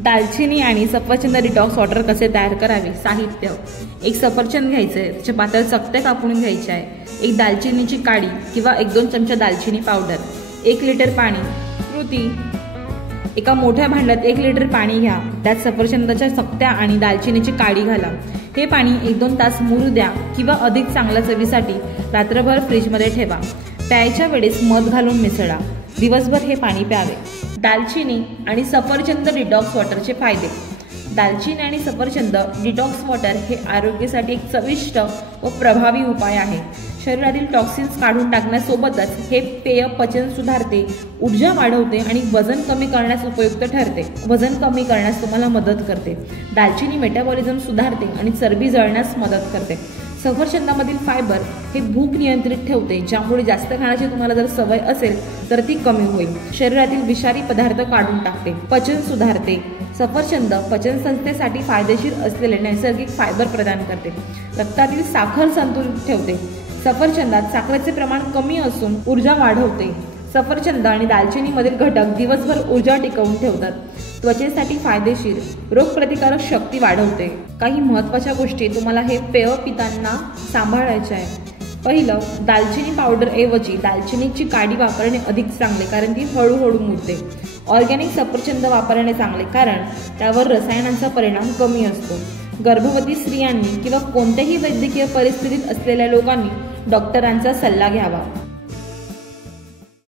दालचिनी आणि सफरचंद डिटॉक्स वॉटर कसे तयार करावे। साहित्य: एक सफरचंद घ्यायचे, त्याचे पातळ चकत्या कापून घ्यायचे आहे, एक दालचिनीची काडी किंवा 1-2 चमचे दालचिनी पावडर, 1 लिटर पाणी। कृती: एका मोठ्या भांड्यात 1 लिटर पाणी घ्या, त्यात सफरचंदाच्या चकत्या आणि दालचिनीची काडी घाला। हे पाणी 1-2 तास मुरू द्या किंवा अधिक चांगल्या चवीसाठी रात्रभर फ्रीजमध्ये ठेवा। प्यायच्या वेळेस मध घालून मिसळा। दिवसभर हे पाणी प्यावे। दालचिनी आणि सफरचंद डिटॉक्स वॉटरचे फायदे: दालचिनी आणि सफरचंद डिटॉक्स वॉटर हे आरोग्यासाठी एक चविष्ट व प्रभावी उपाय आहे। शरीरातील टॉक्सिन्स काढून टाकण्यासोबतच हे पेय पचन सुधारते, ऊर्जा वाढवते आणि वजन कमी करण्यास उपयुक्त ठरते। वजन कमी करण्यास तुम्हाला मदत करते। दालचिनी मेटाबॉलिझम सुधारते आणि चरबी जळण्यास मदत करते। सफरचंदामधील फायबर हे भूक नियंत्रित ठेवते, ज्यामुळे जास्त खाण्याची तुम्हाला जर सवय असेल तर ती कमी होईल। शरीरातील विषारी पदार्थ काढून टाकते, पचन सुधारते। सफरचंद पचन संस्थेसाठी फायदेशीर असलेले नैसर्गिक फायबर प्रदान करते। रक्तातील साखर संतुलित ठेवते। सफरचंदात साखरेचे प्रमाण कमी असून ऊर्जा वाढवते। सफरचंद आणि दालचिनीमधील घटक दिवसभर ऊर्जा टिकवून ठेवतात। त्वचेसाठी फायदेशीर, रोगप्रतिकारक शक्ती वाढवते। काही महत्त्वाच्या गोष्टी तुम्हाला हे पेय पिताना सांभाळायच्या आहे। पहिलं, दालचिनी पावडर ऐवजी दालचिनीची काडी वापरणे अधिक चांगले, कारण ती हळूहळू मुरते। ऑर्गॅनिक सफरचंद वापरणे चांगले, कारण त्यावर रसायनांचा परिणाम कमी असतो। गर्भवती स्त्रियांनी किंवा कोणत्याही वैद्यकीय परिस्थितीत असलेल्या लोकांनी डॉक्टरांचा सल्ला घ्यावा।